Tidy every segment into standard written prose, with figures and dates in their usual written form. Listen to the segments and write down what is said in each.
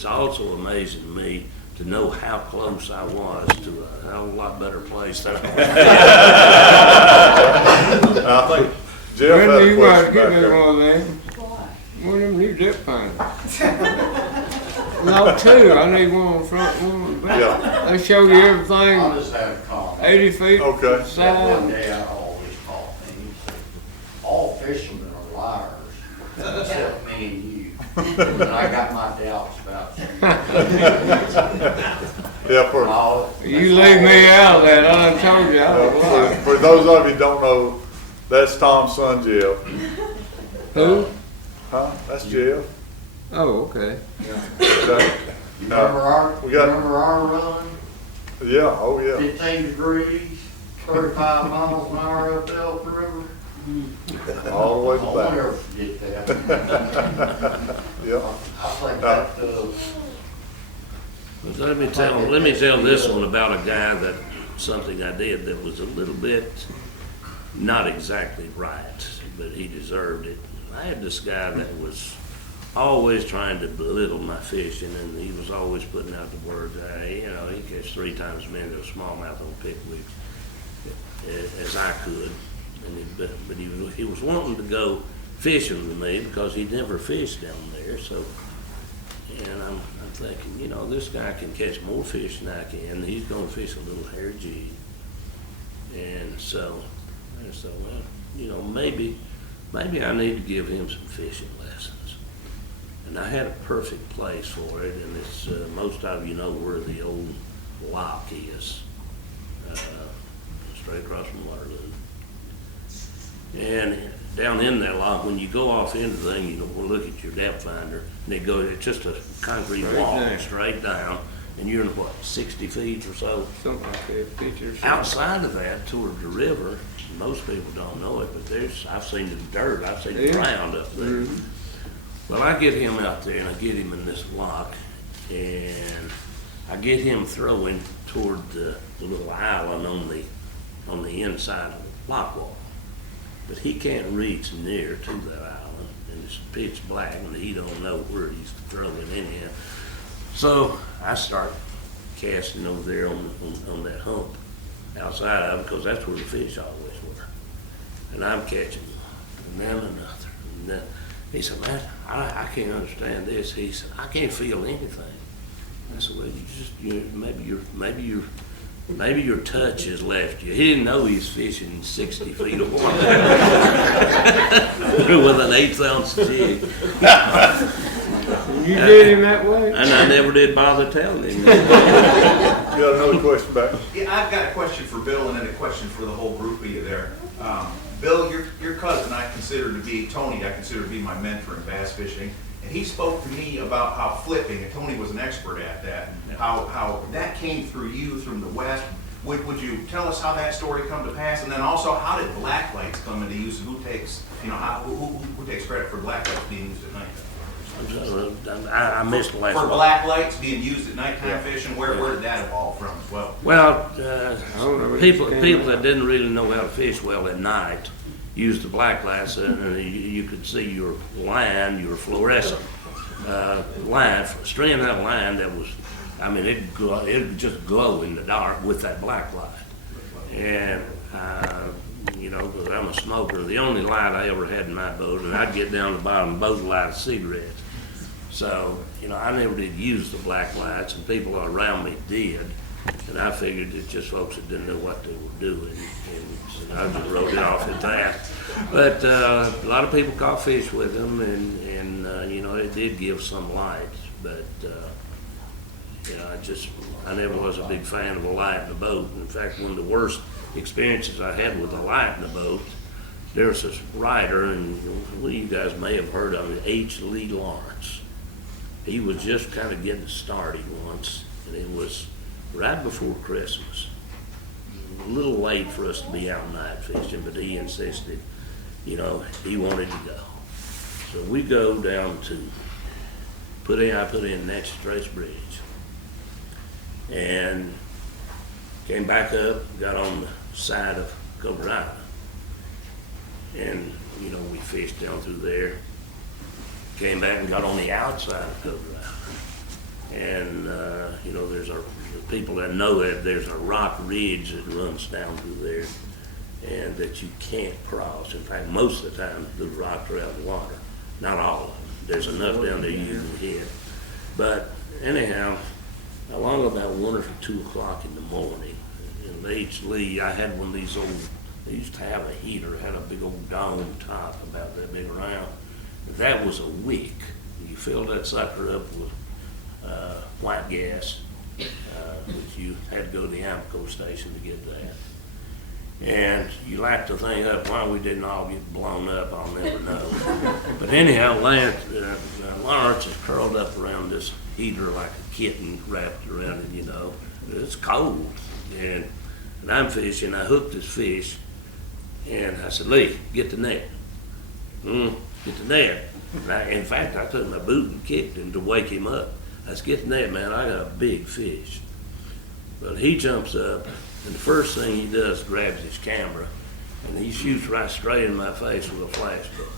it's also amazing to me to know how close I was to a hell of a lot better place than I was. I think Jeff had a You gotta question get back me there. one of them. One of them new dip finders. No, two. I need one on the front, one on the back. Yeah, They show you I'll everything, just have a comment. 80 feet Okay. One side. day I always call me, all fishermen are liars, except me and you. And I got my doubts about you. yeah, for, You leave me out of that. I done told you I was lying. for those of you who don't know, that's Tom's son, Jeff. Who? Huh? That's Jeff. Oh, okay. Okay. You We got- remember our run? Yeah, oh yeah. 15 degrees, 35 miles an hour up the Elk River. All the way I'll back. never forget that. Yeah. I think that, But let me tell this one about a guy that, something I did that was a little bit not exactly right, but he deserved it. I had this guy that was always trying to belittle my fishing, and he was always putting out the words, you know, he catch 3 times as many of smallmouth on pickwick as I could. And but he was wanting to go fishing with me because he'd never fished down there. So, and I'm thinking, you know, this guy can catch more fish than I can. He's going to fish a little hair jig. And so I thought, well, you know, maybe I need to give him some fishing lessons. And I had a perfect place for it, and it's most of you know where the old lock is, straight across from Waterloo. And down in that lock, when you go off into the thing, you don't look at your depth finder, and it's just a concrete wall straight down, and you're in what, 60 feet or so? Something like that, 50 or something. Outside of that, toward the river, most people don't know it, but I've seen the dirt, I've seen the Yeah. ground up there. Mhm. Well, I get him out there and I get him in this lock, and I get him throwing toward the little island on the inside of the lock wall. But he can't reach near to that island, and it's pitch black, and he don't know where he's throwing anyhow. So I start casting over there on that hump outside of it, because that's where the fish always were. And I'm catching and then another. And then he said, man, I can't understand this. He said, I can't feel anything. I said, well, maybe your touch has left you. He didn't know he was fishing 60 feet of water with an 1/8 ounce jig. You did him that way? And I never did bother telling him. You got another question back? Yeah, I've got a question for Bill and then a question for the whole group of you there. Bill, your cousin I consider to be, Tony, I consider to be my mentor in bass fishing. And he spoke to me about how flipping, and Tony was an expert at that, how that came through you from the West. Would you tell us how that story come to pass? And then also, how did black lights come into use? Who takes, who takes credit for black lights being used at night? I missed the last For one. black lights being used at nighttime fishing, where did that evolve from as well? Well, don't know what people you stand that didn't really know how to fish well at night used the black lights, and you could see your line, your fluorescent line, string that line that was, I mean, it'd just glow in the dark with that black light. And you know, because I'm a smoker, the only light I ever had in my boat, and I'd get down to the bottom of the boat and light a cigarette. So, you know, I never did use the black lights, and people around me did. And I figured it's just folks that didn't know what they were doing, and so I just wrote it off at that. But a lot of people caught fish with them, and you know, it did give some light. But you know, I never was a big fan of a light in the boat. In fact, one of the worst experiences I had with a light in the boat, there was this writer, and one of you guys may have heard of him, H. Lee Lawrence. He was just kind of getting started once, and it was right before Christmas. A little late for us to be out night fishing, but he insisted, you know, he wanted to go. So we go down to I put in Natchez Trace Bridge, and came back up, got on the side of Cobra Island, and you know, we fished down through there. Came back and got on the outside of Cobra Island. you know, there's the people that know it, there's a rock ridge that runs down through there and that you can't cross. In fact, most of the time, the rocks are out of the water. Not all of them. There's enough down there you can hit. But anyhow, along about 1 or 2 o'clock in the morning, in H. Lee, I had one of these old, they used to have a heater, it had a big old dome top about that big around. That was a wick. You filled that sucker up with white gas, which you had to go to the Amoco station to get that. And you light the thing up. Why we didn't all get blown up, I'll never know. But anyhow, Lawrence is curled up around this heater like a kitten wrapped around it, you know. It's cold. And I'm fishing. I hooked this fish, and I said, Lee, get the net. Get the net. In fact, I took my boot and kicked him to wake him up. I said, get the net, man. I got a big fish. But he jumps up, and the first thing he does is grabs his camera, and he shoots right straight in my face with a flashlight.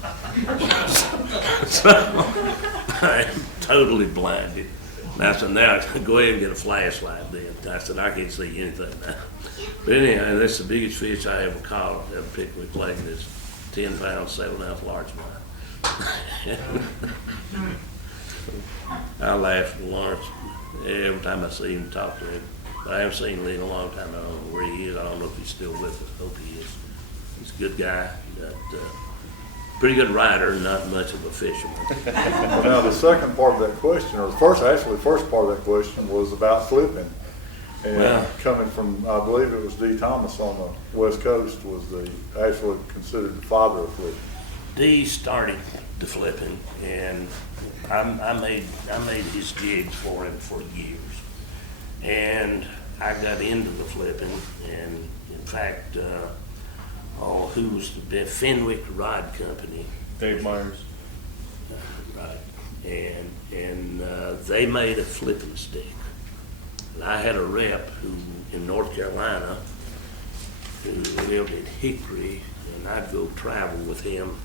So I'm totally blinded. And I said, now go ahead and get a flashlight then. I said, I can't see anything now. But anyhow, that's the biggest fish I ever caught, ever picked with plate, is 10 pound, 7.5 largemouth. I laugh at Lawrence every time I see him, talk to him. But I haven't seen Lee in a long time. I don't know where he is. I don't know if he's still with us. Hope he is. He's a good guy. Pretty good rider, not much of a fisherman. Well, now, the second part of that question, or the first part of that question was about flipping. And Well, coming from, I believe it was Dee Thomas on the West Coast was actually considered the father of flipping. Dee started the flipping, and I made his jigs for him for years. And I got into the flipping, and in fact, who was the Fenwick Rod Company? Dave Myers. Right. And they made a flipping stick. And I had a rep who in North Carolina who lived in Hickory, and I'd go travel with him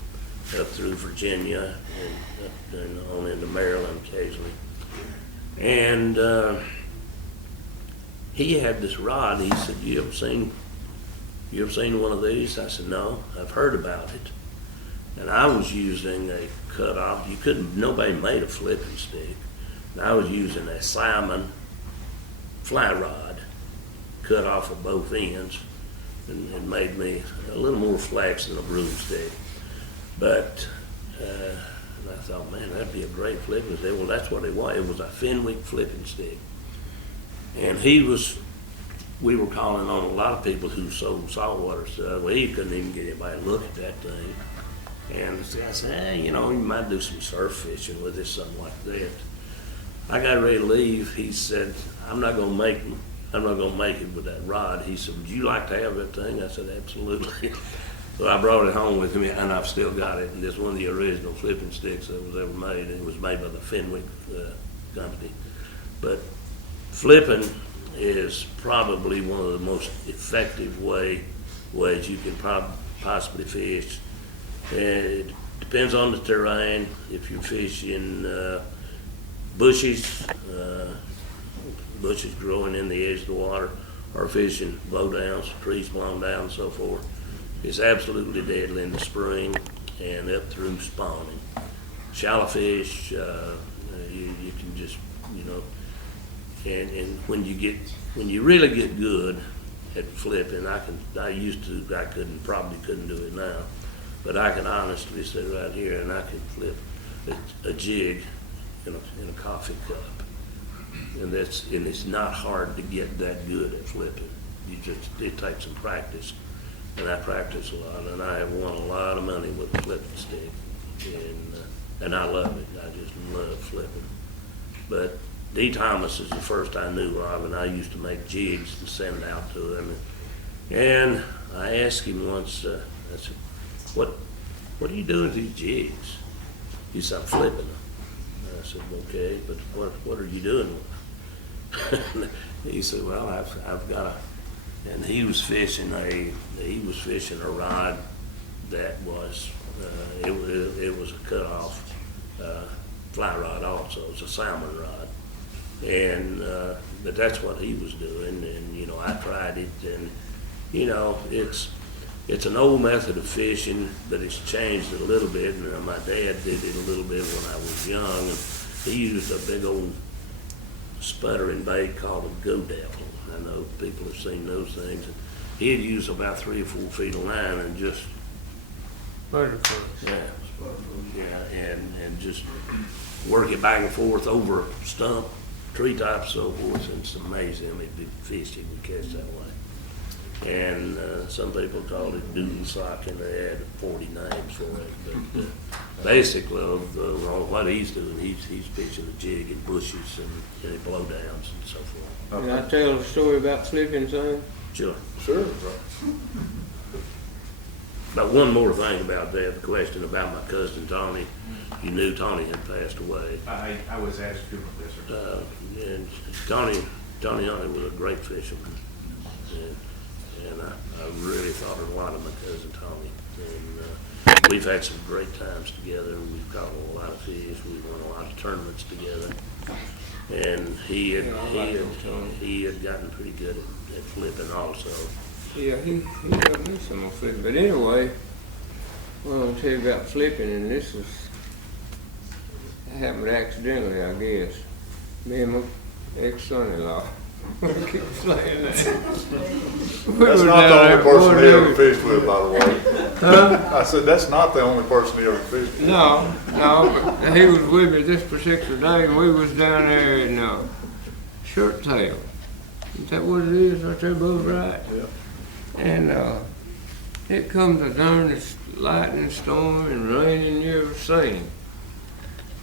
up through Virginia and on into Maryland occasionally. And he had this rod. He said, you ever seen one of these? I said, no, I've heard about it. And I was using a cutoff. Nobody made a flipping stick. And I was using a salmon fly rod cut off of both ends, and it made me a little more flex than a broomstick. But I thought, man, that'd be a great flipping stick. Well, that's what it was. It was a Fenwick flipping stick. And we were calling on a lot of people who sold saltwater stuff. Well, he couldn't even get anybody to look at that thing. And I said, you might do some surf fishing with it, something like that. I got ready to leave. He said, I'm not gonna make it with that rod. He said, would you like to have that thing? I said, absolutely. So I brought it home with me, and I've still got it. And it's one of the original flipping sticks that was ever made. It was made by the Fenwick company. But flipping is probably one of the most effective ways you can possibly fish. And it depends on the terrain. If you're fishing bushes growing in the edge of the water, or fishing blowdowns, trees blown down and so forth, it's absolutely deadly in the spring and up through spawning. Shallow fish, you can just, and when you really get good at flipping, I probably couldn't do it now, but I can honestly sit right here and I can flip a jig in a coffee cup, and it's not hard to get that good at flipping. It takes some practice, and I practice a lot, and I have won a lot of money with a flipping stick, and I love it. I just love flipping. But Dee Thomas is the first I knew of, and I used to make jigs and send out to him. And I asked him once, I said, what are you doing with these jigs? He said, I'm flipping them. I said, okay, but what are you doing with them? He said, well, I've got and he was fishing a rod that was, it was a cut-off fly rod also. It was a salmon rod. And but that's what he was doing, and, you know, I tried it, and, you know, it's an old method of fishing, but it's changed a little bit, and my dad did it a little bit when I was young, and he used a big old sputtering bait called a go devil. I know people have seen those things. He'd use about 3 or 4 feet of line and just, Butterfly. and just work it back and forth over a stump, treetop, so forth, and it's amazing how many big fish you can catch that way. And some people called it doodle sock, and they had 40 names for it. But basically, what he's doing, he's pitching a jig in bushes and blowdowns and so forth. Can I tell a story about flipping, son? Sure. Sure. But one more thing about that, the question about my cousin Tony. You knew Tony had passed away. I was asked to, yes, sir. And Tony Huntley was a great fisherman. And I really thought a lot of my cousin Tommy. And we've had some great times together. We've caught a lot of fish. We've won a lot of tournaments together. And he had gotten pretty good at flipping also. Yeah, he got me some more flipping. But anyway, well, I'll tell you about flipping, and this happened accidentally, I guess. Me and my ex-son-in-law. I keep saying that. That's not the only person he ever fished with, by the way. Huh? I said, that's not the only person he ever fished with. No, but he was with me this particular day, and we was down there in Shirt Tail. Is that what it is right there, above right? Yeah. And it comes a darnest lightning storm and raining you ever seen.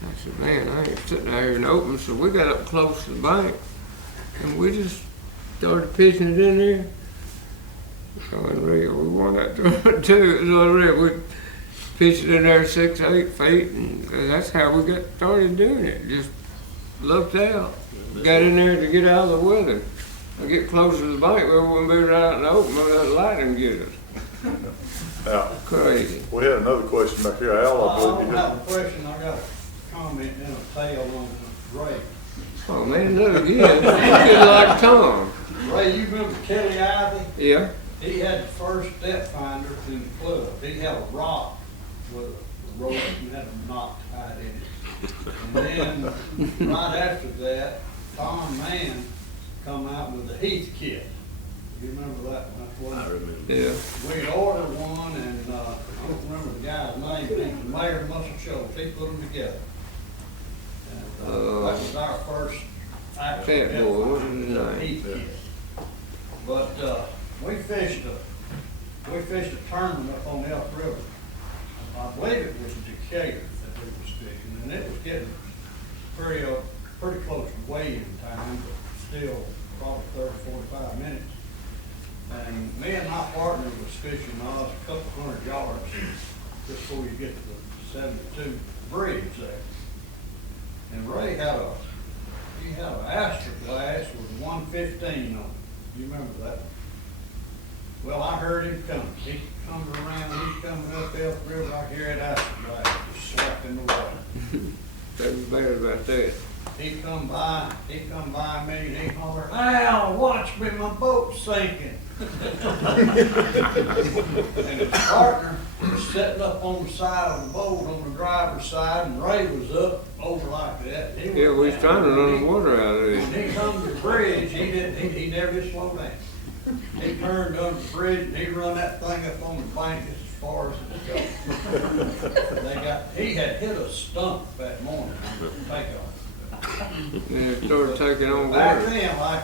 I said, man, I ain't sitting out here in the open, so we got up close to the bank, and we just started pitching it in there. So unreal, we won that tournament too. It was unreal. We pitched it in there 6, 8 feet, and that's how we got started doing it. Just looked out, got in there to get out of the weather. I get closer to the bank, we wouldn't be right out in the open, but that lightning get us. Now, Crazy. we had another question back here. Al, I I believe don't you have had. a question, I got a comment and a tale on Ray. Oh man, look again. You get like Tom. Ray, you remember Kelly Ivy? Yeah. He had the first depth finder in the club. He had a rock with a rope and had a knot tied in it. And then, right after that, Tom Mann come out with the Heath kit. You remember that one? I remember. Yeah. We ordered one, and I don't remember the guy's name, but he's the mayor of Muscle Shoals. He put them together. And, that was our first actual Fat depth boy, what finder, was his the name? Heath kit. But we fished a tournament up on the Elk River. I believe it was Decatur that we was fishing, and it was getting pretty close to weigh-in time, but still probably 30, 45 minutes. And me and my partner was fishing a couple hundred yards just before you get to the 72 bridge there. And Ray had an Astor glass with 115 on it. You remember that? Well, I heard him coming. He comes around, he's coming up Elk River, I hear that Astor glass just slapped in the water. That was bad about that. He come by me and he hollered, "Al, watch me, my boat's sinking." And his partner was sitting up on the side of the boat on the driver's side, and Ray was up over like that. He Yeah, we was trying to run the water out of When it. he come to the bridge, he never did slow down. He turned under the bridge and he run that thing up on the bank as far as it goes. He had hit a stump that morning on the takeoff. And it started taking on Back water. then, like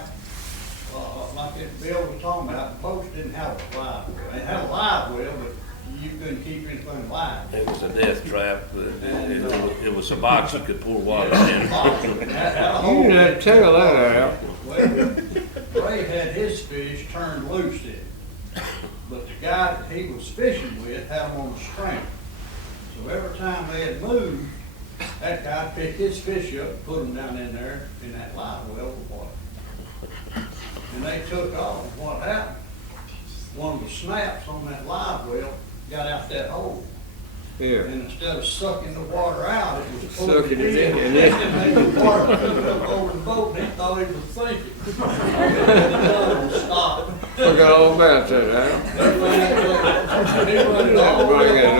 that Bill was talking about, the boats didn't have a live well. They had a live well, but you couldn't keep anything live. It was a death trap. It was a box you could pour water in. You didn't have to tell that out. Well, Ray had his fish turned loose in it, but the guy that he was fishing with had them on the string. So every time they had moved, that guy picked his fish up and put them down in there in that live well with water. And they took off, and what happened? One of the snaps on that live well got out that hole. Yeah. And instead of sucking the water out, it was pulling Sucking it it in. in, and then- And then the water coming up over the boat, and he thought he was sinking. Stop. Forgot all about that, Al. He run it all the way up.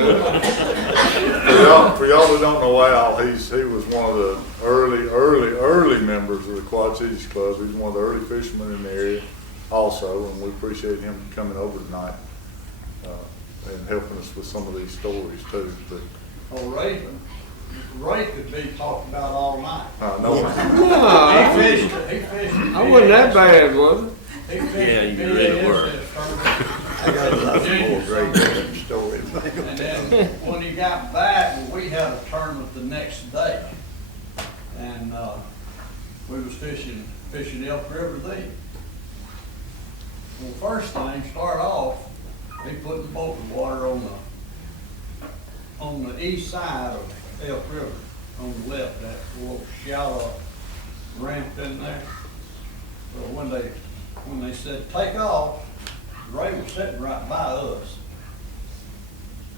For y'all that don't know Al, he was one of the early members of the Quad Cities Club. He's one of the early fishermen in the area also, and we appreciate him coming over tonight, and helping us with some of these stories too. But, Oh, Ray could be talked about all night. no, He No, fished. I wasn't that bad, was it? He fished. Yeah, you really were. I got a lot more great stories. And then when he got back, well, we had a tournament the next day. And, we was fishing Elk River then. Well, first thing, start off, he put the boat in water on the east side of Elk River, on the left, that little shallow ramp in there. So when they said take off, Ray was sitting right by us.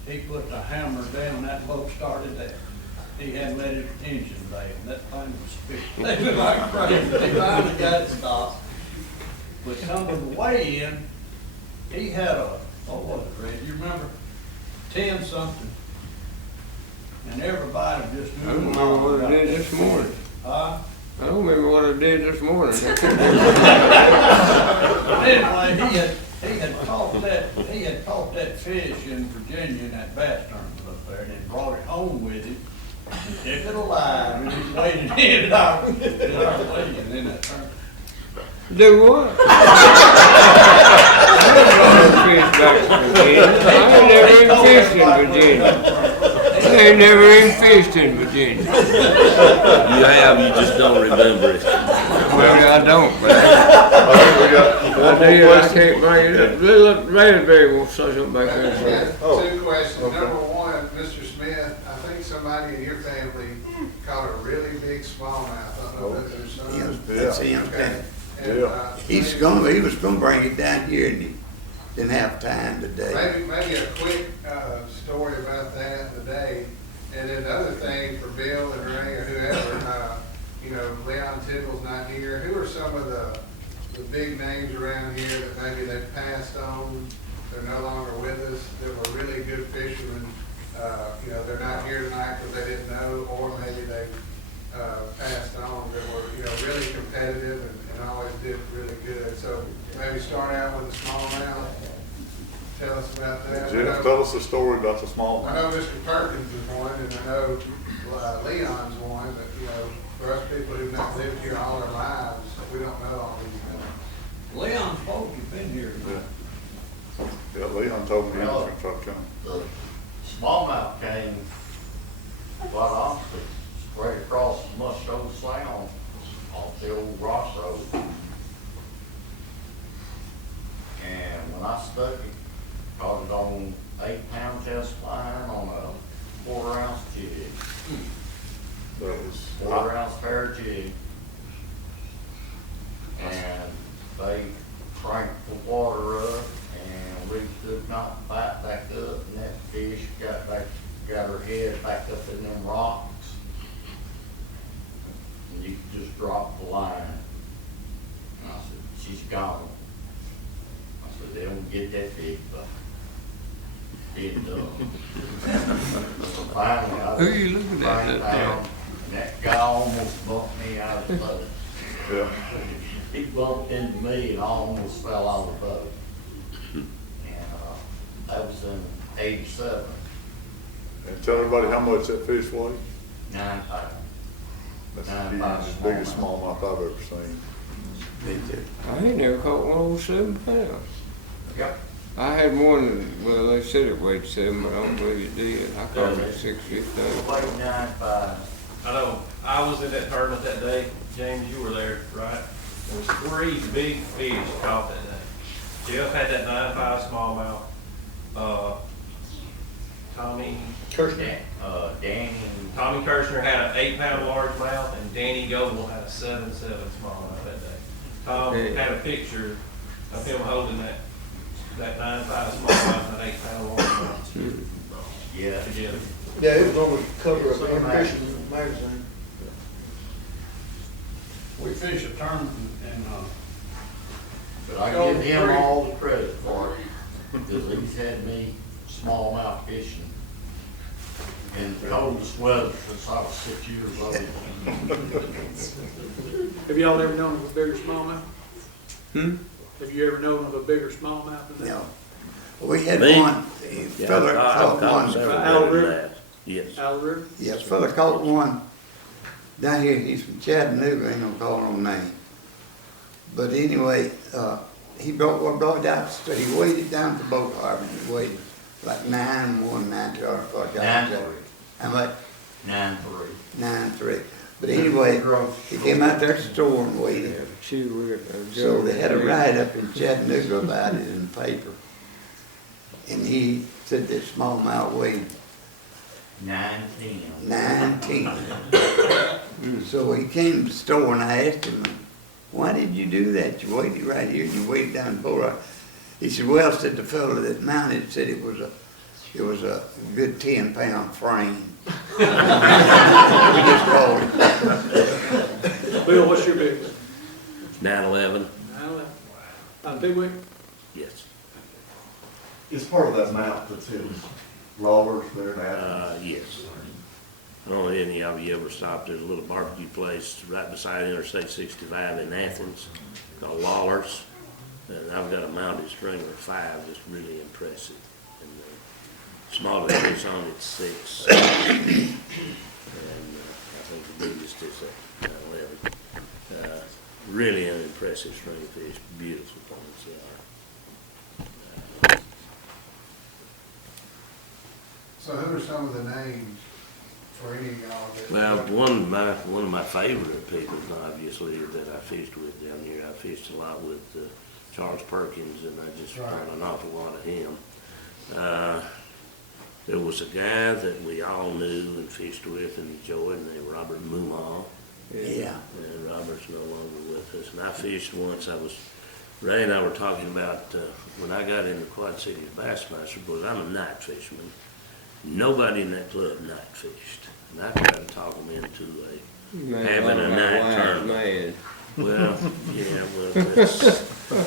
He put the hammer down, that boat started there. He hadn't let his engine down, that thing was spinning. They were like crazy, they finally got it stopped. But coming the way in, he had what was it, Ray, do you remember? 10-something. And everybody just I don't remember what I did this morning. Huh? I don't remember what I did this morning. Anyway, he had caught that fish in Virginia in that bass tournament up there, and then brought it home with him, and kept it alive, and he waited in our way, and then that tournament. Do what? I ain't brought no fish back to Virginia. I ain't never even fished in Virginia. I ain't never even fished in Virginia. You have, you just don't remember it. Well, I don't, but I think we got I one do, more I question. can't bring it up. Look, Raspberry will say something back there. Oh, Two questions. okay. Number one, Mr. Smith, I think somebody in your family caught a really big smallmouth. I don't know if that's your son. That's him. Okay. And, Yeah. He was gonna bring it down here and he didn't have time today. Maybe a quick story about that today. And then the other thing for Bill and Ray or whoever, Leon Tittle's not here. Who are some of the big names around here that maybe they've passed on, they're no longer with us, that were really good fishermen? They're not here tonight because they didn't know, or maybe they passed on that were, really competitive and always did really good. So maybe start out with a smallmouth. Tell us about that. Jeff, tell us a story about the small I know Mr. Perkins is one, and I know Leon's one, but, for us people who've not lived here all our lives, we don't know all these things. Leon's boat has been here. Yeah, Leon told me he was gonna try to come. The smallmouth came, quite honestly, straight across Musco Sound off the old Ross Road. And when I stuck it, caught it on 8-pound test line on a 4-ounce jig, That was 4-ounce fair jig. And they cranked the water up and we could not bite back up, and that fish got her head back up in them rocks. And you just drop the line. And I said, she's gone. I said, they don't get that big, but it does. So finally, I Who you looking at cranked that down, and that guy almost bumped me out of the boat. Yeah. He bumped into me and I almost fell out of the boat. And that was in '87, And tell everybody how much that fish weighed. 9 pounds. That's Nine the pounds biggest smallmouth. smallmouth I've ever seen. Me too. I ain't never caught one over 7 pounds. Yep. I had one, well, they said it weighed 7, but I don't believe it did. I caught it at 6:15. Weighed 9 pounds. I know, I was in that tournament that day. James, you were there, right? There was 3 big fish caught that day. Jeff had that 9-pound smallmouth. Tommy Kirshner had an 8-pound largemouth, and Danny Goble had a 7.7 smallmouth that day. Tom had a picture of him holding that 9-pound smallmouth and 8-pound largemouth. Yeah. together. Yeah, it was on the cover of Fisherman magazine. We fished a tournament and, But I give him all the credit for it, because he's had me smallmouth fishing in the coldest weather since I was 6 years old. Have y'all ever known of a bigger smallmouth? Hmm? Have you ever known of a bigger smallmouth than that? No. We had Me? one, a Yeah, fella I've caught caught one, several Al better than River? that. Yes. Al River? yeah, fella caught one down here, he's from Chattanooga, ain't gonna call no name. But anyway, he brought it out, so he weighed it down to boat harbor, he weighed like 9.1, 9.2, 9.3. how much? 9.3. 9.3. But anyway, he came out there to the store and weighed it. So they had a write-up in Chattanooga about it in the paper. And he said that smallmouth weighed 9.10. 9.10. So he came to the store and I asked him, why did you do that? You weighed it right here and you weighed it down the boat. He said, well, said the fellow that mounted said it was a good 10-pound frame. We just called it. Bill, what's your big one? 9/11. 9/11. Big one? Yes. It's part of that mount that's in Lawler's there in Athens. Yes. I don't know any of you ever stopped at a little barbecue place right beside Interstate 65 in Athens called Lawler's. And I've got a mounted stringer of 5 that's really impressive. And the smallest fish on it's 6. And I think the biggest is at 11. Really an impressive string of fish, beautiful ones they are. So who are some of the names for any of y'all that? Well, one of my favorite people, obviously, that I fished with down here, I fished a lot with Charles Perkins, and I just learned an awful lot of him. There was a guy that we all knew and fished with and enjoyed, named Robert Mumbaugh. Yeah. And Robert's no longer with us. And I fished once. Ray and I were talking about when I got into Quad Cities Bassmaster, because I'm a night fisherman. Nobody in that club night fished. And I tried to talk them into having a night tournament. Well, yeah,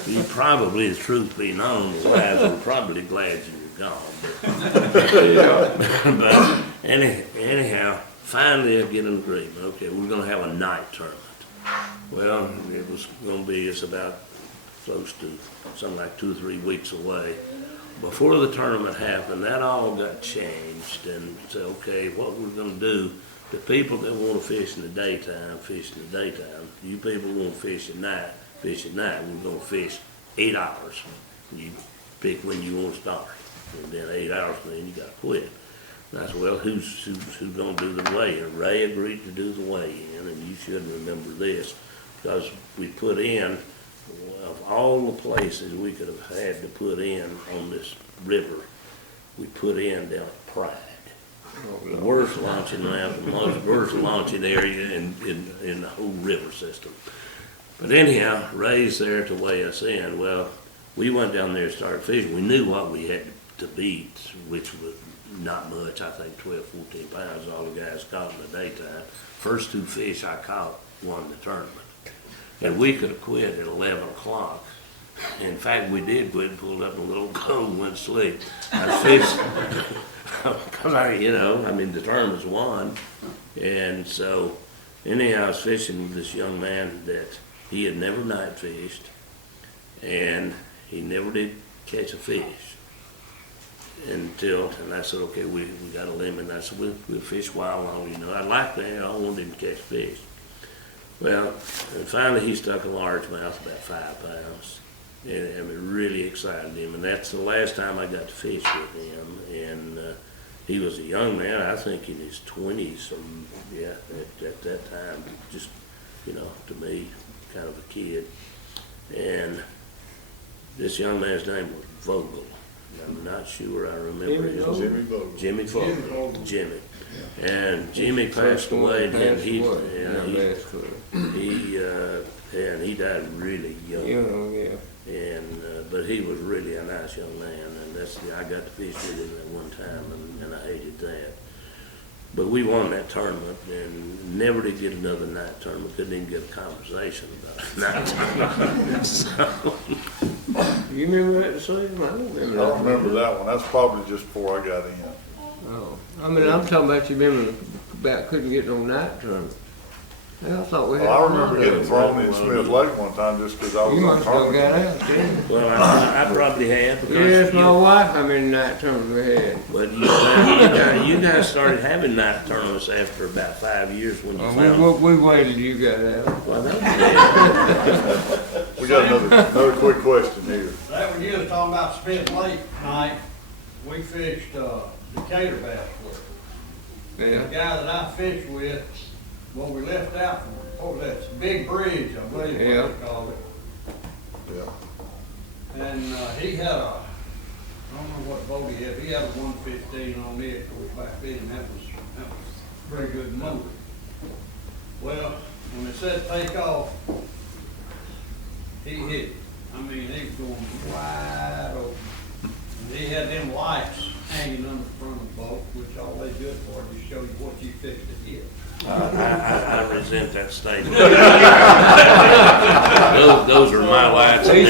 you probably, the truth be known, the wives are probably glad you're gone. But anyhow, finally I get an agreement. Okay, we're gonna have a night tournament. Well, it was gonna be, it's about close to something like 2 or 3 weeks away. Before the tournament happened, that all got changed and said, okay, what we're gonna do, the people that wanna fish in the daytime, fish in the daytime. You people wanna fish at night, fish at night. We're gonna fish 8 hours. You pick when you wanna start. And then 8 hours, then you gotta quit. And I said, well, who's gonna do the weigh-in? Ray agreed to do the weigh-in, and you should remember this, because we put in, of all the places we could have had to put in on this river, we put in down at Pride. The worst launching ramp, the worst launching area in the whole river system. But anyhow, Ray's there to weigh us in. Well, we went down there and started fishing. We knew what we had to beat, which was not much, I think 12, 14 pounds, all the guys caught in the daytime. First 2 fish I caught won the tournament. And we could have quit at 11 o'clock. In fact, we did quit, pulled up a little boat and went to sleep. I fished, because the tournament's won. And so, anyhow, I was fishing with this young man that he had never night fished, and he never did catch a fish. And I said, okay, we got a limit. And I said, we'll fish wild long, I'd like that, I wanted him to catch fish. Well, and finally he stuck a largemouth, about 5 pounds, and it really excited him. And that's the last time I got to fish with him. And he was a young man, I think in his 20s, at that time, just, to me, kind of a kid. And this young man's name was Vogel. I'm not sure I remember his name. Jimmy Vogel. Jimmy. And Jimmy passed away, and he died really young. But he was really a nice young man, and I got to fish with him at one time, and I hated that. But we won that tournament and never did get another night tournament. Couldn't even get a conversation about a night tournament. So, You remember that decision? I don't I remember that. don't remember that one. That's probably just before I got in. Oh, I mean, I'm talking about you remember about couldn't get no night tournament. I thought we had. Well, I remember getting thrown in Smith Lake one time just because I was You on must have got tournament. out, didn't you? well, I probably have. Because Yes, my wife, how many night tournaments we had. But you guys started having night tournaments after about 5 years when you found. We waited till you got out. Well, that was We got another quick question here. That when you was talking about Smith Lake night, we fished, Decatur bass with. The Yeah. guy that I fished with, well, we left out from, what was that, it's a Big Bridge, I believe Yeah. what they called it. Yeah. And, he had I don't know what boat he had, he had a 115 on it, of course, back then, that was a very good motor. Well, when it said take off, he hit it. I mean, he was going wide open. And he had them lights hanging on the front of the boat, which all they good for, just show you what you fixed to hit. I resent that statement. those are my lights. He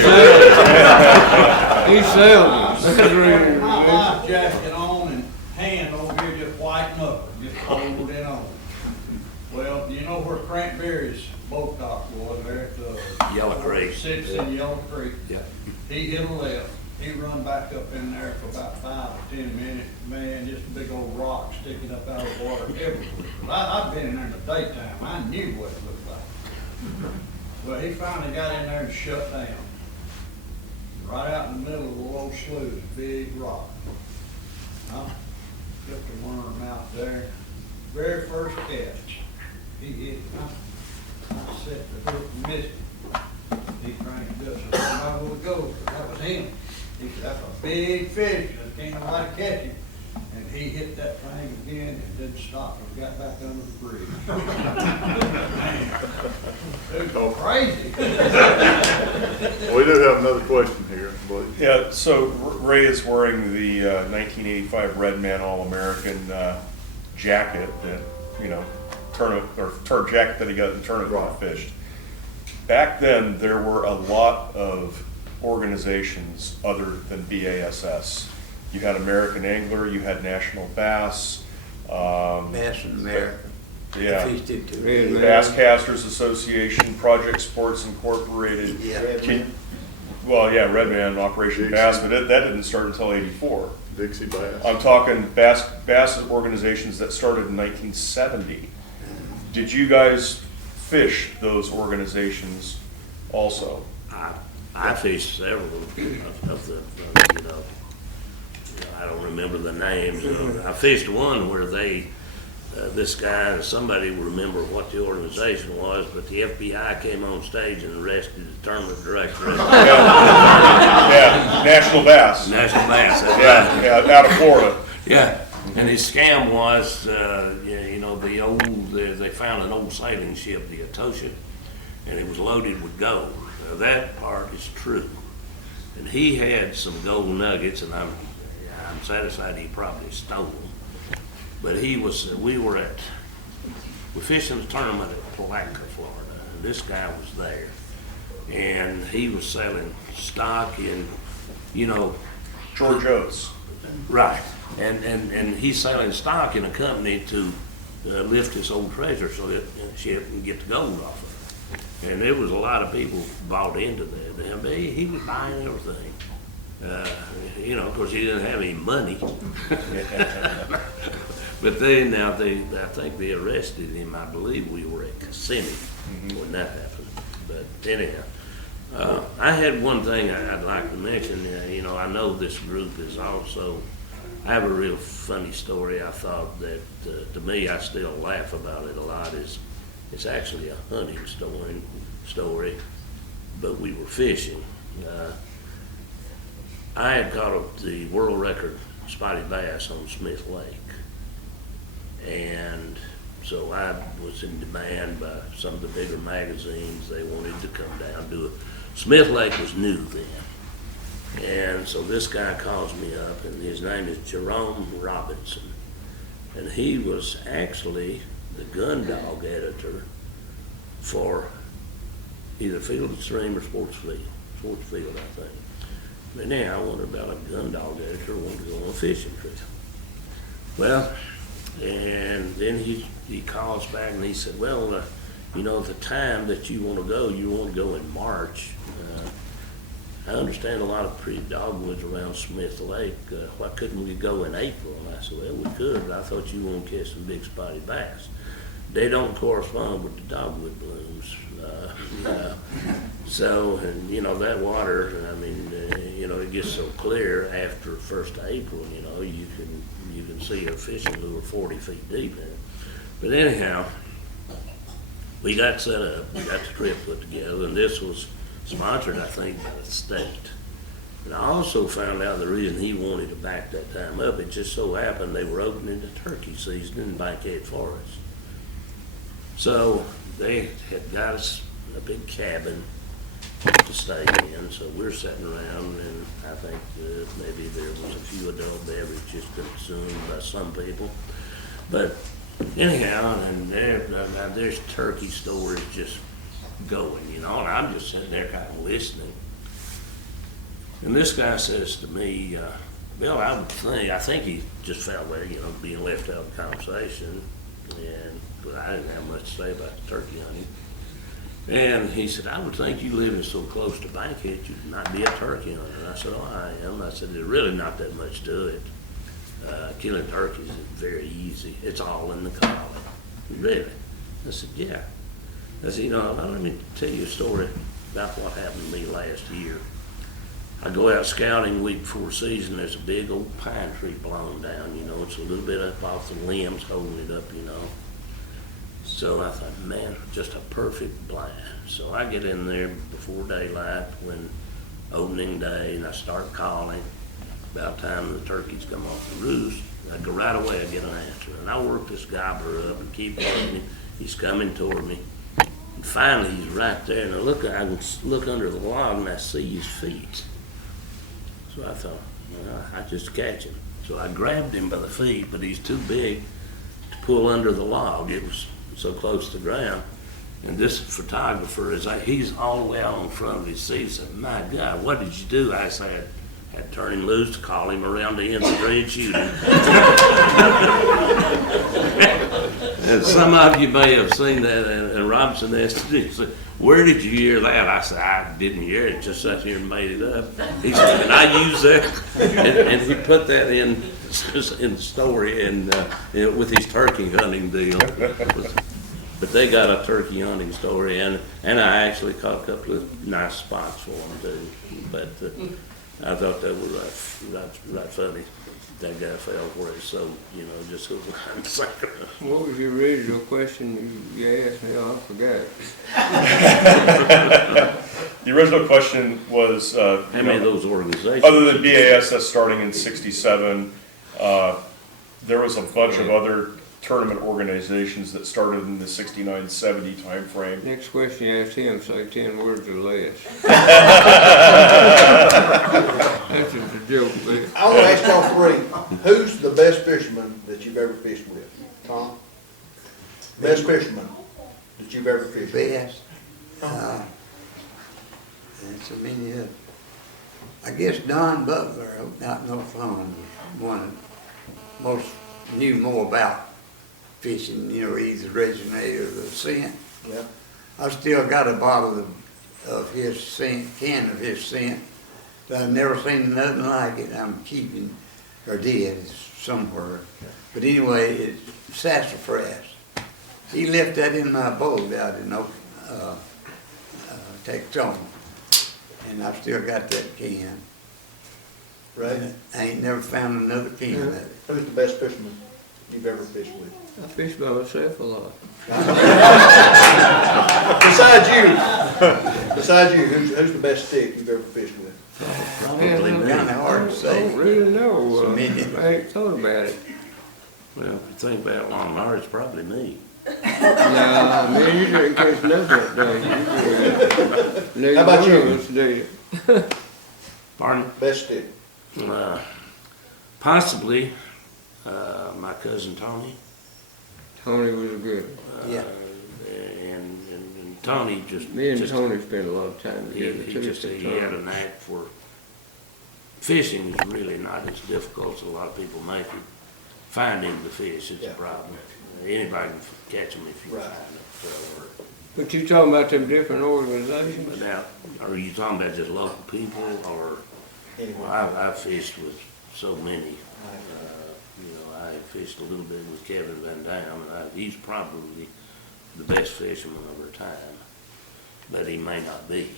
sells them. My life jacket on and hand over here just white knuckle, just holding it on. Well, you know where Cranberry's boat dock was, there at the. Yellow Creek. Sits in Yellow Creek. Yeah. He hit a left. He run back up in there for about 5 or 10 minutes. Man, just a big old rock sticking up out of the water everywhere. But I've been in there in the daytime. I knew what it looked like. Well, he finally got in there and shut down. Right out in the middle of the low sluice, big rock. I took the worm out there. Very first catch, he hit it. I set the hook and missed it. He cranked it up, so I would go. That was him. He said, that's a big fish, I can't nobody catch him. And he hit that thing again and didn't stop and got back under the bridge. It was crazy. We do have another question here, please. Yeah, so Ray is wearing the 1985 Redman All-American jacket that, tournament jacket that he got in the tournament Right. fished. Back then, there were a lot of organizations other than BASS. You had American Angler, you had National Bass. Bass in America. Yeah. I fished it too. Redman. Bass Casters Association, Project Sports Incorporated. Yeah. Redman, Operation Dixie. Bass, but that didn't start until '84. Dixie Bass. I'm talking bass organizations that started in 1970. Did you guys fish those organizations also? I fished several of the, I don't remember the names. I fished one where this guy and somebody will remember what the organization was, but the FBI came on stage and arrested the tournament director. Yeah, National Bass. National Bass. That's right. Yeah, out of Florida. Yeah, and his scam was, they found an old sailing ship, the Atosha, and it was loaded with gold. Now, that part is true. And he had some gold nuggets, and I'm satisfied he probably stole them. But we fished in a tournament at Palatka, Florida, and this guy was there. And he was selling stock in, George Oates. right. And he's selling stock in a company to lift this old treasure so that ship and get the gold off of it. And there was a lot of people bought into that. He was buying everything. Of course, he didn't have any money. But I think they arrested him. I believe we were at Kissimmee when that happened. But anyhow, I had one thing I'd like to mention. I know this group is also. I have a real funny story. I thought that to me, I still laugh about it a lot. It's actually a hunting story, but we were fishing. I had caught the world record spotted bass on Smith Lake. And so I was in demand by some of the bigger magazines. They wanted to come down, do a Smith Lake was new then. And so this guy calls me up, and his name is Jerome Robinson. And he was actually the gun dog editor for either Field and Stream or Sports Field, I think. But now I wonder about a gun dog editor who wanted to go on a fishing trip. Well, and then he calls back and he said, well, you know, the time that you want to go in March. I understand a lot of pretty dogwoods around Smith Lake. Why couldn't we go in April? And I said, well, we could, but I thought you wanted to catch some big spotty bass. They don't correspond with the dogwood blooms. So, and you know, that water, I mean, you know, it gets so clear after 1st of April, you know, you can see a fishing lure 40 feet deep in it. But anyhow, we got set up, we got the trip put together, and this was sponsored, I think, by the state. And I also found out the reason he wanted to back that time up, it just so happened they were opening the turkey season in Bankhead Forest. So they had got us a big cabin to stay in, so we're sitting around, and I think maybe there was a few adult beverages consumed by some people. But anyhow, and there's turkey stories just going, you know, and I'm just sitting there kind of listening. And this guy says to me, Bill, I think he just felt like, you know, being left out of the conversation, but I didn't have much to say about the turkey hunting. And he said, I would think you living so close to Bankhead, you'd not be a turkey hunter. And I said, oh, I am. I said, there's really not that much to it. Killing turkeys is very easy. It's all in the collar. Really? I said, yeah. I said, you know, let me tell you a story about what happened to me last year. I go out scouting week before season, there's a big old pine tree blown down, you know, it's a little bit up off the limbs holding it up, you know. So I thought, man, just a perfect blind. So I get in there before daylight when opening day, and I start calling. About time the turkeys come off the roost, I go right away, I get an answer. And I work this gobbler up and keep working him. He's coming toward me. And finally, he's right there, and I can look under the log, and I see his feet. So I thought, well, I just catch him. So I grabbed him by the feet, but he's too big to pull under the log. It was so close to the ground. And this photographer, he's all the way out in front of his seat. He said, my God, what did you do? I said, I had to turn him loose, call him around the end of the tree and shoot him. And some of you may have seen that, and Robinson asked me, he said, where did you hear that? I said, I didn't hear it, just sat here and made it up. He said, can I use that? And he put that in the story and with his turkey hunting deal. But they got a turkey hunting story, and I actually caught a couple of nice spots for them too. But I thought that was right funny. That guy fell for it, so, you know, just hook, line, and sinker. What was your original question you asked? Hell, I forgot. The original question was, how many of those organizations? Other than BASS starting in '67, there was a bunch of other tournament organizations that started in the '69-'70 timeframe. Next question you asked him, say 10 words or less. That's just a joke, man. I want to ask y'all three, who's the best fisherman that you've ever fished with? Tom? Best fisherman that you've ever fished with? Best. That's a many. I guess Don Butler out in North Lawn was one of the most knew more about fishing. You know, he's the originator of the scent. Yeah. I still got a bottle of his scent, can of his scent. I've never seen nothing like it. I'm keeping, or did, somewhere. But anyway, it's sassafras. He left that in my boat out in Texoma, and I've still got that can. Right. I ain't never found another can of it. Who's the best fisherman you've ever fished with? I fish by myself a lot. Besides you, who's the best stick you've ever fished with? Probably me. Kind of hard to I say. don't really know. So many. I ain't thought about it. Well, if you think about it long and hard, it's probably me. Nah, man, you didn't catch nothing that day. You How about you? Us did. Pardon? Best stick. Possibly, my cousin Tony. Tony was a good one. Yeah. And Tony just. Me and just- Tony spent a lot of time He, together. he too, just, at the he had time. a knack for, fishing is really not as difficult as a lot of people make it. Finding the fish is the Yeah. problem. Anybody can catch them if you Right. find them. But you talking about them different But organizations? now, are you talking about just local people or, Anyway. well, I've fished with so many. You know, I fished a little bit with Kevin Van Dam, and he's probably the best fisherman of our time. But he may not be.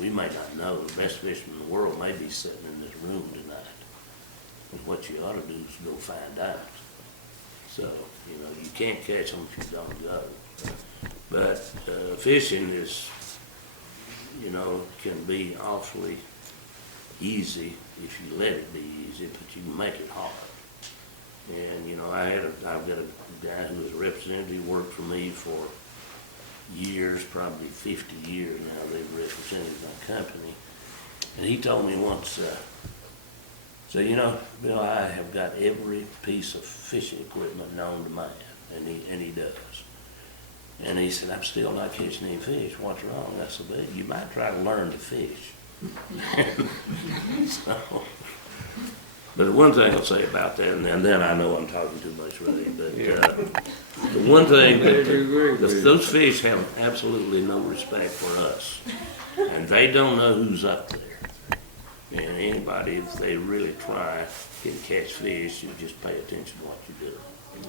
We may not know. The best fisherman in the world may be sitting in this room tonight. And what you ought to do is go find out. So, you know, you can't catch them if you don't go. But fishing is, you know, can be awfully easy if you let it be easy, but you can make it hard. And, you know, I've got a guy who was a representative, worked for me for years, probably 50 years now. They've represented my company. And he told me once, so, you know, Bill, I have got every piece of fishing equipment known to man, and he does. And he said, I'm still not catching any fish. What's wrong? I said, well, you might try to learn to fish. So, but the one thing I'll say about that, and then I know I'm talking too much, Ray, but the one thing that those fish have absolutely no respect for us, and they don't know who's up there. And anybody, if they really try, can catch fish. You just pay attention to what you do. And,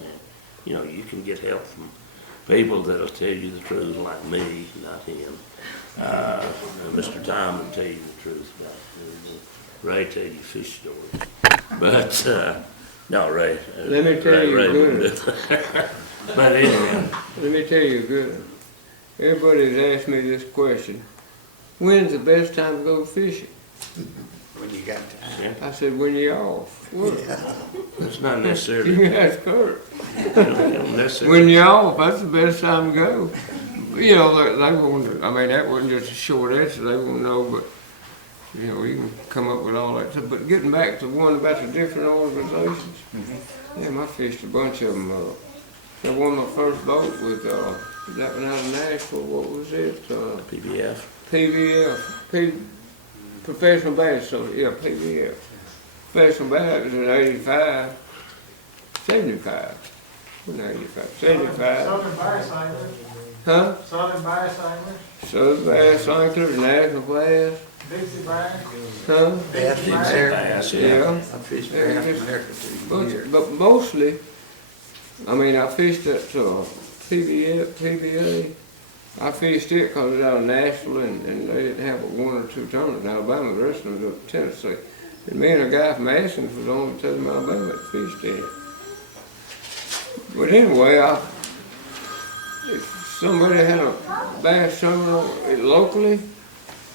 you know, you can get help from people that'll tell you the truth, like me, not him. Mr. Tom will tell you the truth about it. Ray tell you fish stories. But, no, Ray. Let me tell you a good wouldn't do it. But anyway. Let me tell you a good one. Everybody's asked me this question. When's the best time to go fishing? When you got time. I said, when you're off. Look, It's not necessarily. you can ask Kurt. You don't necessarily. When you're off, that's the best time to go. You know, they want, I mean, that wasn't just a short answer, they want to know, but, you know, you can come up with all that stuff. But getting back to one about the different organizations, yeah, I fished a bunch of them. I won my first boat with, that one out of Nashville, what was it? PBF. PBF, Professional Bass, so, yeah, PBF. Professional Bass was in 85, 75. Wasn't 85, 75. Southern Bass Anglers, Huh? Southern Bass Anglers, Southern Bass Anglers, National Bass, Dixie Bass. huh? Bass in America. Yeah. I fished Bass in America for years. But mostly, I mean, I fished at PBA. I fished it because it was out of Nashville and they didn't have one or two tournaments in Alabama. The rest of them was up in Tennessee. And me and a guy from Athens was the only two in Alabama that fished it. But anyway, if somebody had a bass tournament locally,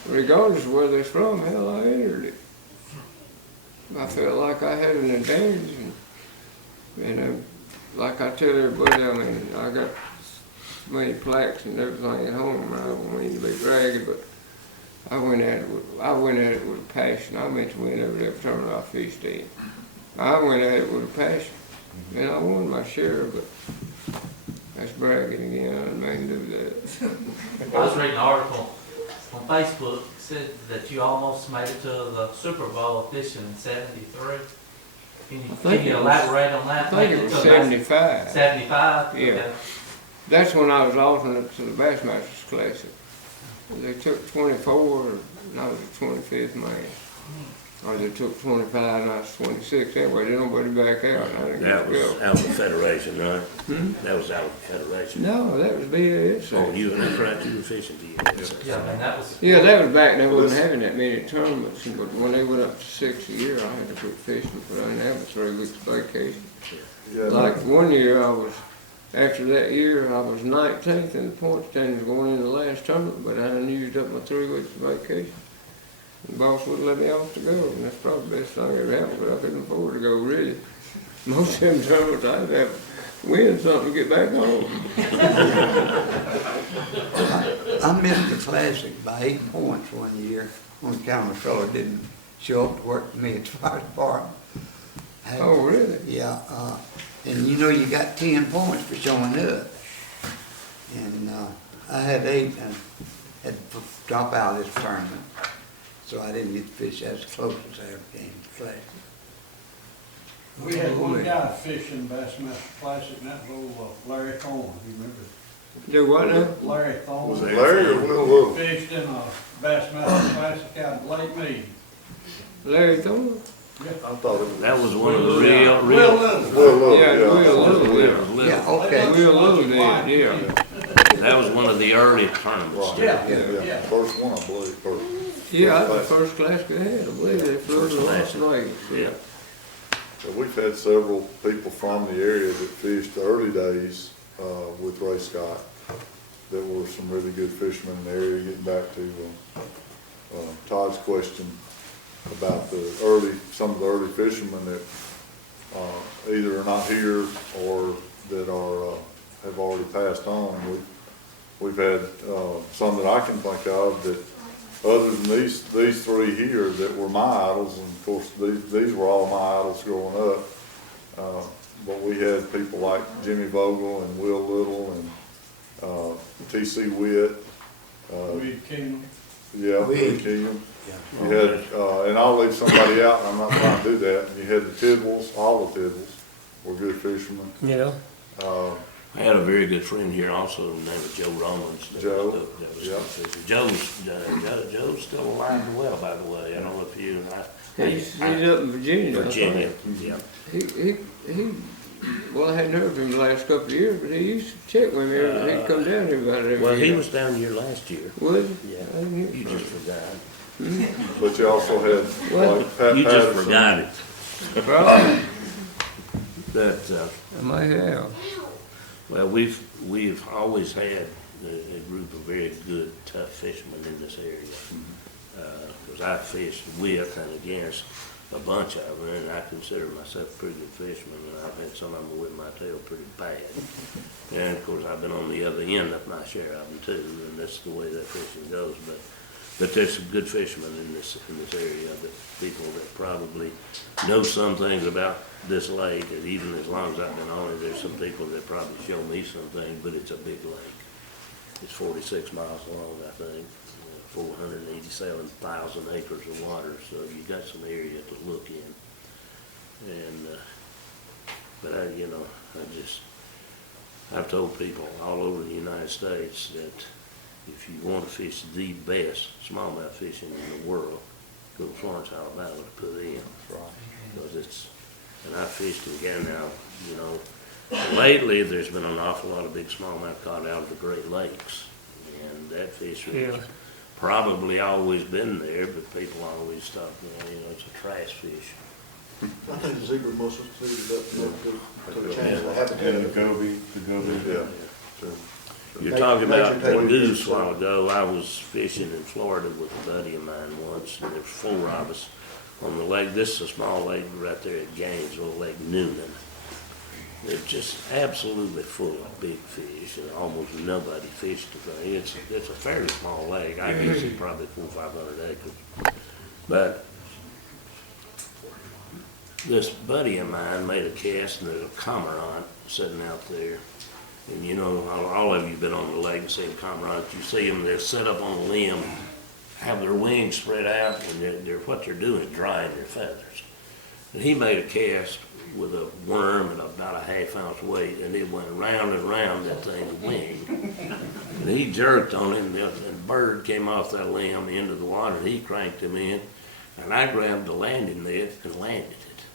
regardless of where they're from, hell, I entered it. I felt like I had an advantage, and like I tell everybody, I mean, I got many plaques and everything at home. I don't mean to be bragging, but I went at it with a passion. I meant to win every tournament I fished in. I went at it with a passion, and I won my share, but that's bragging again. I didn't mean to do that. I was reading an article on Facebook, it said that you almost made it to the Super Bowl fishing in '73. Can you elaborate on that? I think it was 75. 75? Yeah. Okay. That's when I was alternate to the Bassmasters Classic. They took 24, and I was the 25th man. Or they took 25 and I was 26. Anyway, didn't nobody back out. I didn't That get was out of the Federation, right? Hmm? That was out of the Federation. No, that was BAS. Oh, you and that's right, you were fishing BAS. Yeah, I mean, that was. Yeah, that was back. They wasn't having that many tournaments. But when they went up to 6 a year, I had to quit fishing, but I didn't have a 3 weeks vacation. Yeah, Like one year, after that year, I was 19th in the point standings going in the last tournament, but I hadn't used up my 3 weeks of vacation. The boss wouldn't let me off to go, and that's probably the best thing that ever happened, but I couldn't afford to go, really. Most of them tournaments, I'd have win something, get back home. I missed the classic by 8 points one year, on account of a fellow didn't show up to work for me at the fire department. Oh, really? Yeah, and you know, you got 10 points for showing up. And, I had 8 and had to drop out of this tournament, so I didn't get to fish as close as I ever came to classic. We had one guy fishing Bassmaster Classic, and that was old Larry Thorne, you remember? Do what now? Larry Thorne. Was it Larry or Will Little? Fished in a Bassmaster Classic out of Lake Mead. Larry Thorne? I thought it was. That was one of the real, Will Little. Will Little, Yeah, yeah. Will Little, yeah. Little. Yeah, okay. Will Little did, yeah. That was one of the early tournaments. Right. Yeah. First one, I believe, first. Yeah, that's the first class we had, I believe, they flew First the last class. night. Yeah. So we've had several people from the area that fished the early days, with Ray Scott. There were some really good fishermen in the area, getting back to, Todd's question about some of the early fishermen that, either are not here or that are, have already passed on. We've had, some that I can think of that, other than these 3 here that were my idols, and of course, these were all my idols growing up. But we had people like Jimmy Vogel and Will Little and, T.C. Witt. Weed Kingdom. Yeah, Weed Kingdom. You had, and I'll leave somebody out, and I'm not trying to do that. You had the Tidwells, all the Tidwells were good fishermen. Yeah. I had a very good friend here also, named Joe Romans. Joe, That was yeah. Joe's still alive and well, by the way. I don't know if you and He's up in Virginia. I Virginia, think. yeah. He, well, I hadn't heard from him the last couple of years, but he used to check with me, he'd come down here about it every Well, he year. was down here last year. Was he? Yeah. I didn't hear You from just him. forgot. But you also had What? like Pat You just Patterson. forgot it. Probably. But, I might have. well, we've always had a group of very good, tough fishermen in this area. Because I fished with and against a bunch of them, and I consider myself a pretty good fisherman, and I've had some of them whip my tail pretty bad. And of course, I've been on the other end of my share of them too, and that's the way that fishing goes. But there's some good fishermen in this area, that people that probably know some things about this lake, and even as long as I've been on it, there's some people that probably show me some things, but it's a big lake. It's 46 miles long, I think, 487,000 acres of water, so you got some area to look in. And, but I've told people all over the United States that if you want to fish the best smallmouth fishing in the world, go to Florence, Alabama to put in. Because and I fished again now, lately there's been an awful lot of big smallmouth caught out of the Great Lakes. And that fishery has probably always been there, but people always thought, it's a trash fish. I think the zebra mussels suited up to the chance to habitat. And the goby, Yeah. Sure. You're talking about the goose a while ago. I was fishing in Florida with a buddy of mine once, and there's 4 of us on the lake. This is a small lake right there at Gainesville, Lake Noonan. They're just absolutely full of big fish, and almost nobody fished the thing. It's a fairly small lake. I guess it's probably 400 or 500 acres. But this buddy of mine made a cast, and there's a cormorant sitting out there. And all of you have been on the lake and seen cormorants. You see them, they're set up on a limb, have their wings spread out, and what they're doing is drying their feathers. And he made a cast with a worm at about a half-ounce weight, and it went round and round that thing's wing. And he jerked on it, and the bird came off that limb into the water, and he cranked him in, and I grabbed the landing net and landed it.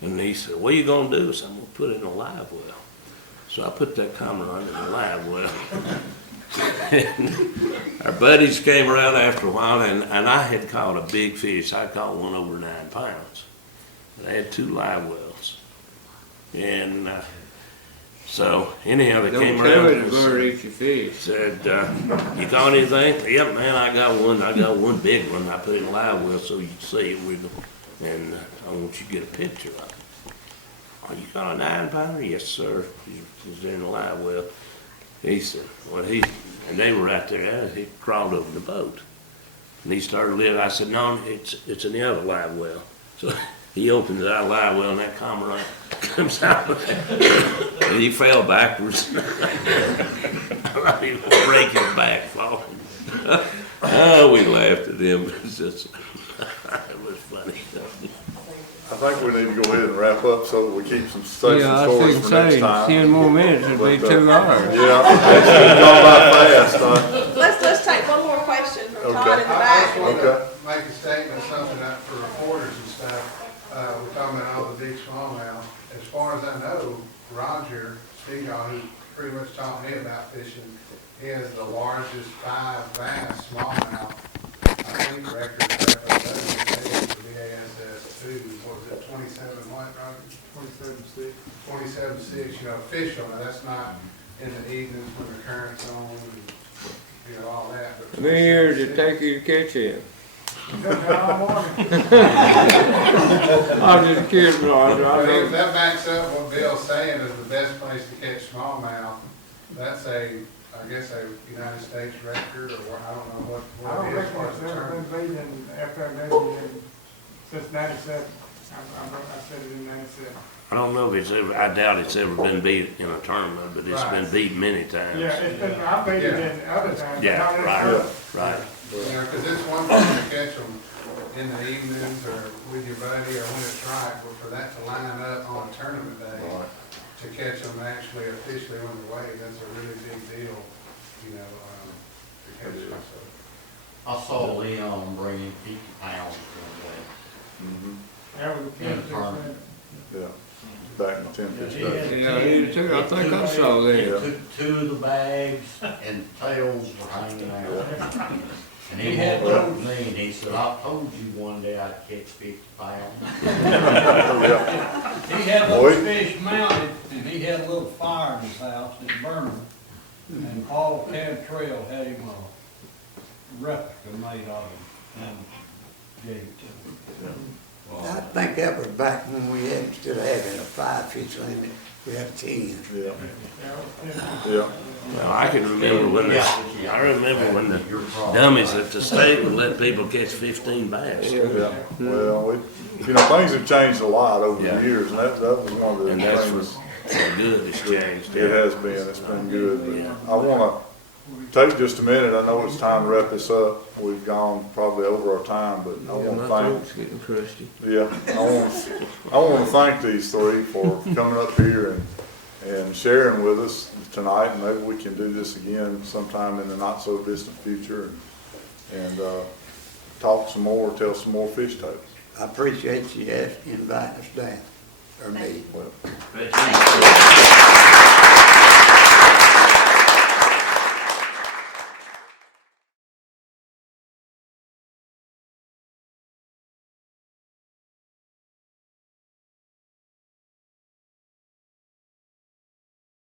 And he said, "What are you going to do?" I said, "I'm going to put it in a live well." So I put that cormorant in a live well. And our buddies came around after a while, and I had caught a big fish. I caught one over 9 pounds. I had 2 live wells. And so anyhow, they came around and said, "You caught anything?" "Yep, man, I got one. I got one big one. I put it in a live well so you can see it." And I want you to get a picture of it. "Oh, you got a 9-pounder?" "Yes, sir." He's in the live well. He said, and they were right there, and he crawled over the boat. And he started living. I said, "No, it's in the other live well." So he opened the live well, and that cormorant comes out of it. And he fell backwards. I thought he would break his back falling. Oh, we laughed at him. It was funny. I think we need to go ahead and wrap up so that we keep some station Yeah, I stories think for next say, time. 10 more minutes, it'll be 2 hours. Yeah, that's gone by fast, huh? Let's take one more question from Todd in the I back. just wanted Okay. to make a statement, something up for reporters and stuff. We're talking about all the big smallmouth. As far as I know, Roger Stegall, who pretty much taught me about fishing, he has the largest 5 bass smallmouth, I think, record for BASS 2. What was it, 27 what, Roger? 27.6. 27.6, official. Now, that's not in the evenings when the current's on and, all that. But How many years did it take you to catch him? I'm just kidding, Roger. I But if know. that backs up what Bill's saying is the best place to catch smallmouth, that's I guess a United States record, or I don't know what I don't it is. reckon as far as it's the ever term. been beat in FLW since '97. I said it in '97. I don't know if it's ever, I doubt it's ever been beat in a tournament, but it's been beat many times. Yeah, it's been, I beat it in other times. but Yeah, not in right, tournament. right. Because it's one thing to catch them in the evenings or with your buddy or when it's right, but for that to line up on tournament day, to catch them actually officially on the way, that's a really big deal, to catch them, so. I saw Leon bringing 50 pounds one day. That was a In a kid. tournament. Yeah, back in 10 fish days. Yeah, you too. I think I saw He that. took 2 of the bags and tails were hanging out. And he had told me, and he said, "I told you one day I'd catch 50 pounds." He had Boy. little fish mounted, and he had a little fire in his house that burned him. And Paul Cantrell had him a replica made of him and gave it to him. I think that was back when we had, instead of having a 5-fish limit, we had 10. Yeah, yeah. Well, I can remember when the dummies at the state would let people catch 15 bass. Yeah, well, things have changed a lot over Yeah. the years, and that was one of the And that's things. for good, it's changed. It has been, it's been good, Yeah. but I wanna take just a minute, I know it's time to wrap this up, we've gone probably over our time, but I Yeah, wanna my thank, throat's getting crusty. yeah, I wanna thank these three for coming up here and sharing with us tonight, and maybe we can do this again sometime in the not so distant future, and talk some more, tell some more fish tales. I appreciate you inviting us down, or me. Well, Thank you.